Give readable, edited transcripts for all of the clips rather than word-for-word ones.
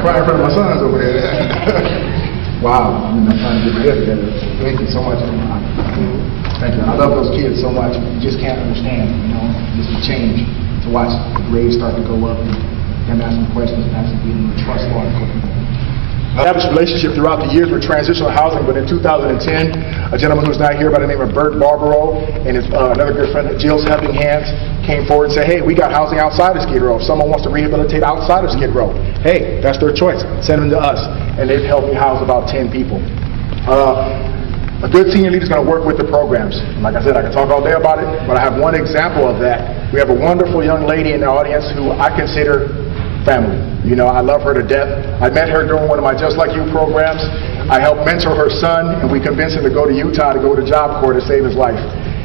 Crying in front of my sons over there. Wow, I'm trying to get my head together. Thank you so much. Thank you. I love those kids so much. You just can't understand, just the change to watch the grades start to go up and them asking questions and actually getting the trust for it. I established a relationship throughout the years with transitional housing, but in 2010, a gentleman who's not here by the name of Bert Barbaro and another good friend, Jill's Helping Hands, came forward and said, hey, we got housing outside of Skid Row. If someone wants to rehabilitate outside of Skid Row, hey, that's their choice. Send them to us. And they've helped me house about 10 people. A good senior leader is going to work with the programs. And like I said, I can talk all day about it, but I have one example of that. We have a wonderful young lady in the audience who I consider family. I love her to death. I met her during one of my Just Like You programs. I helped mentor her son, and we convinced him to go to Utah to go to Job Corps to save his life.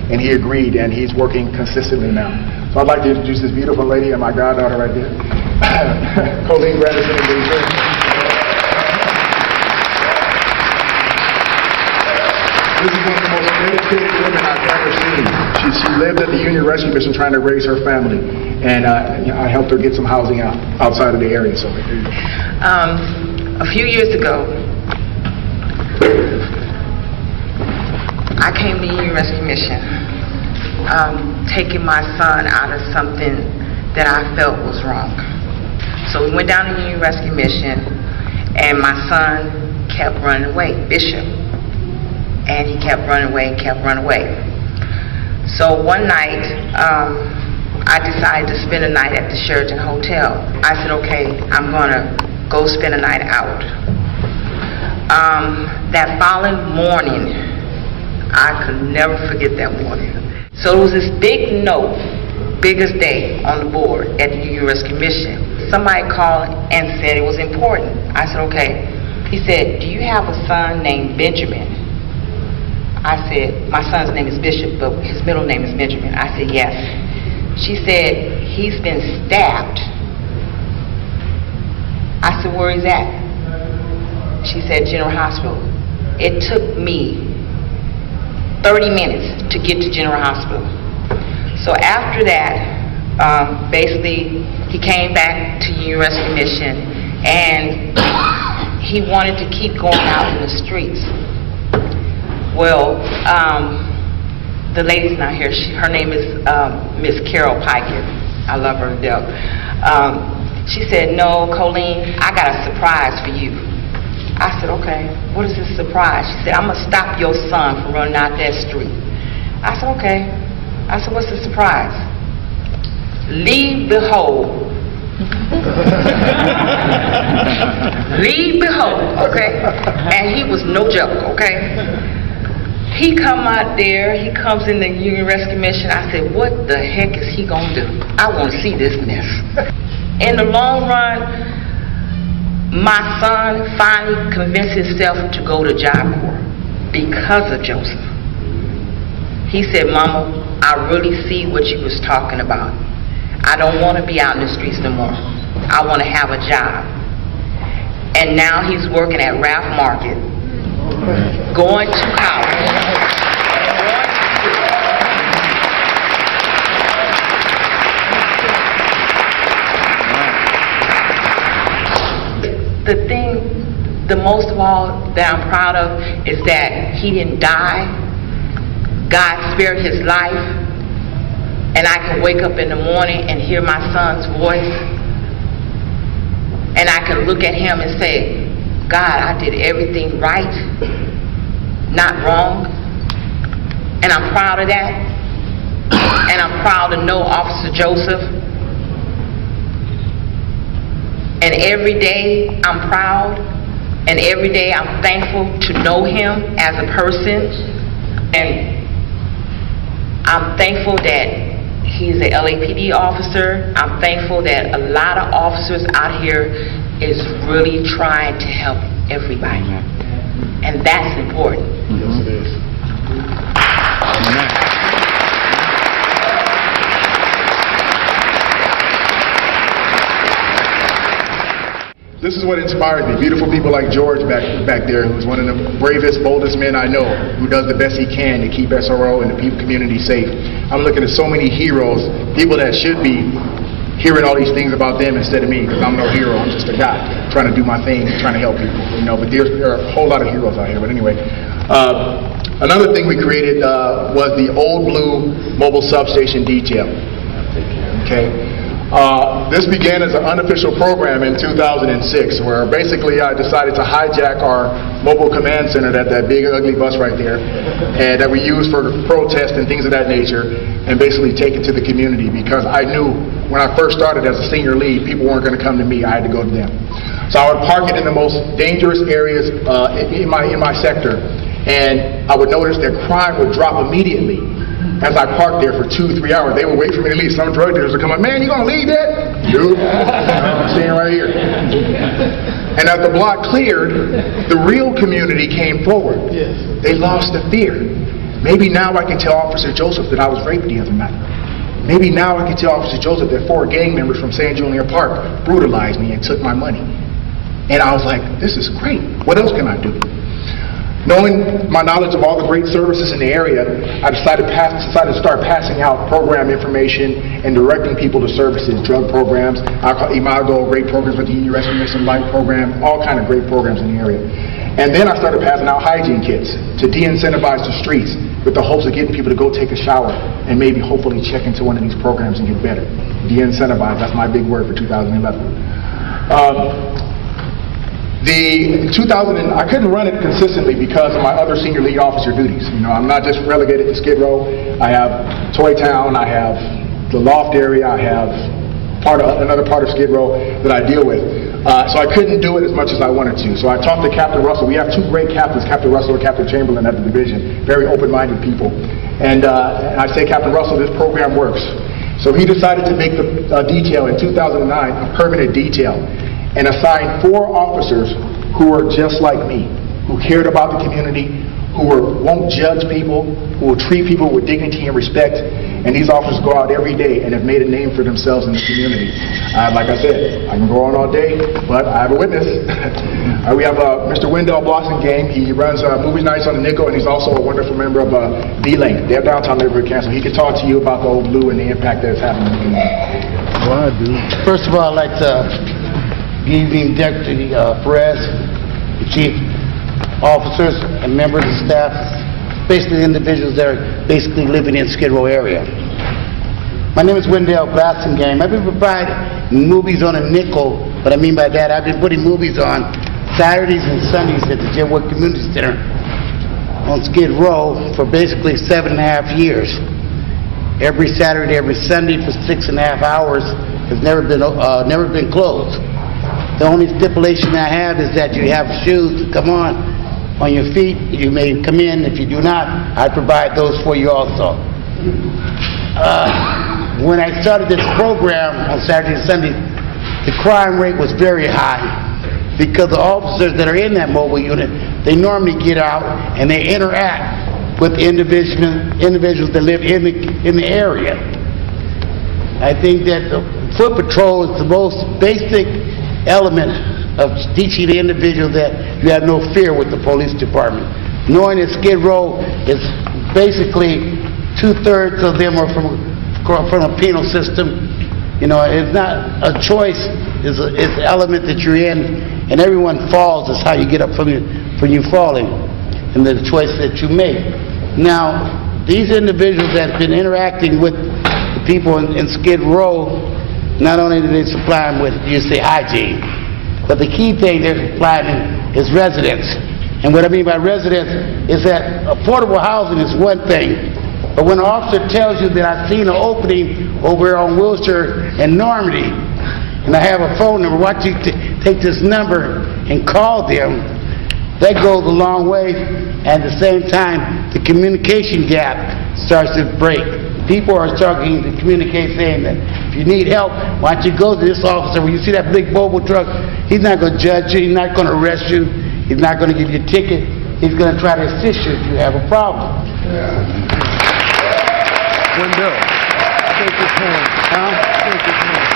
And he agreed, and he's working consistently now. So I'd like to introduce this beautiful lady and my goddaughter right there, Colleen Grandison. This is one of the most dedicated women I've ever seen. She lived at the Union Rescue Mission trying to raise her family, and I helped her get some housing outside of the area. So, a few years ago, I came to the Union Rescue Mission, taking my son out of something that I felt was wrong. So we went down to the Union Rescue Mission, and my son kept running away, Bishop. And he kept running away and kept running away. So one night, I decided to spend a night at the Sheraton Hotel. I said, okay, I'm gonna go spend a night out. That following morning, I could never forget that morning. So there was this big note, biggest day on the board at the Union Rescue Mission. Somebody called and said it was important. I said, okay. He said, do you have a son named Benjamin? I said, my son's name is Bishop, but his middle name is Benjamin. I said, yes. She said, he's been stabbed. I said, where is that? She said, General Hospital. It took me 30 minutes to get to General Hospital. So after that, basically, he came back to Union Rescue Mission, and he wanted to keep going out in the streets. Well, the lady's not here. Her name is Miss Carol Pickett. I love her to death. She said, no, Colleen, I got a surprise for you. I said, okay, what is this surprise? She said, I'm going to stop your son from running out that street. I said, okay. I said, what's the surprise? Leave behold. Leave behold, okay? And he was no joke, okay? He come out there, he comes in the Union Rescue Mission. I said, what the heck is he gonna do? I want to see this mess. In the long run, my son finally convinced himself to go to Job Corps because of Joseph. He said, Mama, I really see what you was talking about. I don't want to be out in the streets no more. I want to have a job. And now he's working at Ralph Market, going to college. The thing, the most of all that I'm proud of is that he didn't die. God spared his life, and I can wake up in the morning and hear my son's voice, and I can look at him and say, God, I did everything right, not wrong, and I'm proud of that. And I'm proud to know Officer Joseph. And every day I'm proud, and every day I'm thankful to know him as a person. And I'm thankful that he's an LAPD officer. I'm thankful that a lot of officers out here is really trying to help everybody. And that's important. Yes, it is. Amen. This is what inspires me. Beautiful people like George back there, who's one of the bravest, boldest men I know, who does the best he can to keep SRO and the community safe. I'm looking at so many heroes, people that should be hearing all these things about them instead of me, because I'm no hero. I'm just a guy trying to do my thing, trying to help people, you know. But there are a whole lot of heroes out here. But anyway, another thing we created was the Old Blue Mobile Substation Detail. Okay. This began as an unofficial program in 2006, where basically I decided to hijack our mobile command center, that big ugly bus right there, and that we use for protests and things of that nature, and basically take it to the community, because I knew when I first started as a senior lead, people weren't going to come to me, I had to go to them. So I would park it in the most dangerous areas in my sector, and I would notice that crime would drop immediately. As I parked there for 2-3 hours, they would wait for me to leave. Some drug dealers would come up, man, you gonna leave that? Nope, I'm staying right here. And as the block cleared, the real community came forward. Yes. They lost the fear. Maybe now I can tell Officer Joseph that I was raped the other night. Maybe now I can tell Officer Joseph that 4 gang members from San Julian Park brutalized me and took my money. And I was like, this is great. What else can I do? Knowing my knowledge of all the great services in the area, I decided to start passing out program information and directing people to services, drug programs, I call Imago, great programs with the Rescue Mission Life program, all kind of great programs in the area. And then I started passing out hygiene kits to de-incentivize the streets with the hopes of getting people to go take a shower and maybe hopefully check into one of these programs and get better. De-incentivize, that's my big word for 2011. I couldn't run it consistently because of my other senior lead officer duties. You know, I'm not just relegated to Skid Row. I have Toy Town, I have the loft area, I have another part of Skid Row that I deal with. So I couldn't do it as much as I wanted to. So I talked to Captain Russell. We have 2 great captains, Captain Russell and Captain Chamberlain at the division, very open-minded people. And I say, Captain Russell, this program works. So he decided to make the detail in 2009 a permanent detail, and assigned 4 officers who were just like me, who cared about the community, who won't judge people, who will treat people with dignity and respect. And these officers go out every day and have made a name for themselves in the community. Like I said, I can go on all day, but I have a witness. We have Mr. Wendell Blossomgame. He runs movie nights on the Nickel, and he's also a wonderful member of D-Link, their downtown neighborhood council. He can talk to you about the Old Blue and the impact that it's having in the community. Well, I do. First of all, I'd like to good evening, Deputy Perez, the Chief Officers and members of staff, basically individuals that are basically living in Skid Row area. My name is Wendell Blossomgame. I've been providing movies on a nickel. What I mean by that, I've been putting movies on Saturdays and Sundays at the Jetwood Community Center on Skid Row for basically 7.5 years. Every Saturday, every Sunday for 6.5 hours. Has never been closed. The only stipulation I have is that you have shoes to come on your feet. You may come in. If you do not, I provide those for you also. When I started this program on Saturday and Sunday, the crime rate was very high because the officers that are in that mobile unit, they normally get out and they interact with individuals that live in the area. I think that the foot patrol is the most basic element of teaching the individual that you have no fear with the police department. Knowing that Skid Row is basically 2/3 of them are from a penal system. You know, it's not a choice, it's an element that you're in, and everyone falls is how you get up from you falling, and the choice that you make. Now, these individuals that have been interacting with the people in Skid Row, not only do they supply them with, you say, hygiene, but the key thing they're supplying is residence. And what I mean by residence is that affordable housing is one thing, but when an officer tells you that I've seen an opening over on Wilshire and Normandy, and I have a phone number, why don't you take this number and call them? That goes a long way, and at the same time, the communication gap starts to break. People are starting to communicate saying that if you need help, why don't you go to this officer? When you see that big mobile truck, he's not going to judge you, he's not going to arrest you, he's not going to give you a ticket, he's going to try to assist you if you have a problem. Wendell, take his hand. Take his hand.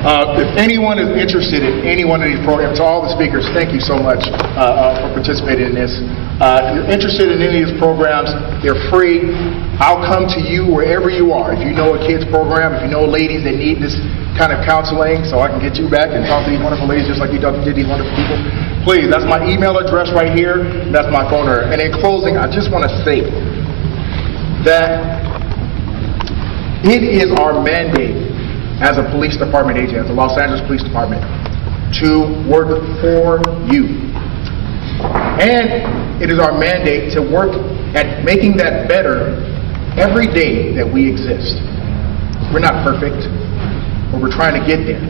If anyone is interested in any one of these programs, to all the speakers, thank you so much for participating in this. If you're interested in any of these programs, they're free. I'll come to you wherever you are. If you know a kids program, if you know ladies that need this kind of counseling, so I can get you back and talk to these wonderful ladies just like you did these wonderful people, please, that's my email address right here. That's my phone number. And in closing, I just want to say that it is our mandate as a police department agent, as the Los Angeles Police Department, to work for you. And it is our mandate to work at making that better every day that we exist. We're not perfect, but we're trying to get there.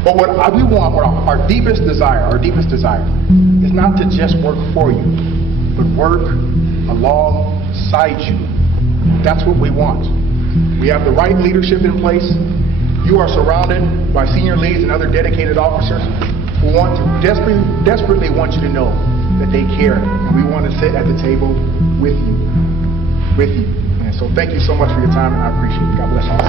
But what we want, what our deepest desire is not to just work for you, but work alongside you. That's what we want. We have the right leadership in place. You are surrounded by senior leads and other dedicated officers who want to desperately want you to know that they care, and we want to sit at the table with you. And so thank you so much for your time, and I appreciate it. God bless all.